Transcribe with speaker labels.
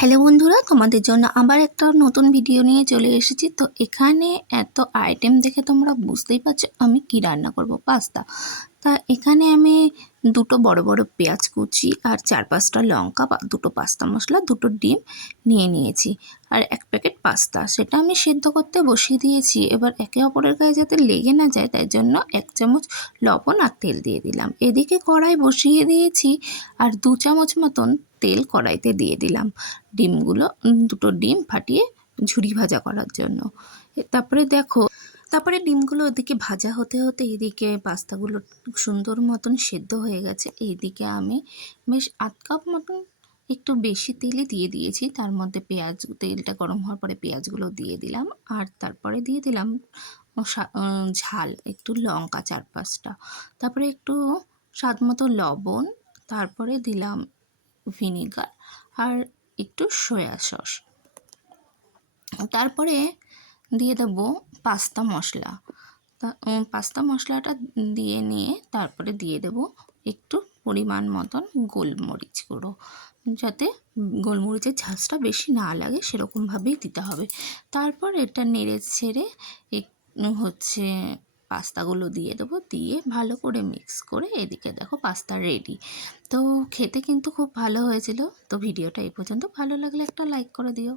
Speaker 1: Hello বন্ধুরা, তোমাদের জন্য আবার একটা নতুন ভিডিও নিয়ে চলে এসেছি। তো এখানে এত আইটেম দেখে তোমরা বুঝতেই পারছ আমি কি রান্না করব? পাস্তা। তা এখানে আমি দুটো বড় বড় পেঁয়াজ কুচি আর চার পাঁচটা লঙ্কা বা দুটো পাস্তা মশলা, দুটো ডিম নিয়ে নিয়েছি। আর এক প্যাকেট পাস্তা, সেটা আমি সেদ্ধ করতে বসিয়ে দিয়েছি। এবার একে অপরের গায়ে যাতে লেগে না যায়, তাই জন্য এক চামচ লবণ আর তেল দিয়ে দিলাম। এদিকে কড়াই বসিয়ে দিয়েছি আর দু চামচ মতন তেল কড়াইতে দিয়ে দিলাম। ডিমগুলো দুটো ডিম ফাটিয়ে ঝুরি ভাজা করার জন্য। তারপরে দেখো তারপরে ডিমগুলো ওদিকে ভাজা হতে হতে এদিকে পাস্তাগুলো সুন্দর মতন সেদ্ধ হয়ে গেছে। এইদিকে আমি বেশ আধ কাপ মতন একটু বেশি তেলই দিয়ে দিয়েছি। তার মধ্যে পেঁয়াজ, তেলটা গরম হওয়ার পরে পেঁয়াজগুলো দিয়ে দিলাম। আর তারপরে দিয়ে দিলাম ঝাল, একটু লঙ্কা চার পাঁচটা। তারপরে একটু স্বাদ মতো লবণ, তারপরে দিলাম ভিনিগার আর একটু সয়া সস। তারপরে দিয়ে দেব পাস্তা মশলা। পাস্তা মশলাটা দিয়ে নিয়ে তারপরে দিয়ে দেব একটু পরিমাণ মতন গোলমরিচ গুঁড়ো। যাতে গোলমরিচের ঝাঁজটা বেশি না লাগে সেরকমভাবেই দিতে হবে। তারপর এটা নেড়ে ছেড়ে হচ্ছে পাস্তাগুলো দিয়ে দেবো। দিয়ে ভালো করে মিক্স করে এদিকে দেখো পাস্তা রেডি। তো খেতে কিন্তু খুব ভালো হয়েছিল। তো ভিডিওটা এই পর্যন্ত। ভালো লাগলে একটা লাইক করে দিও।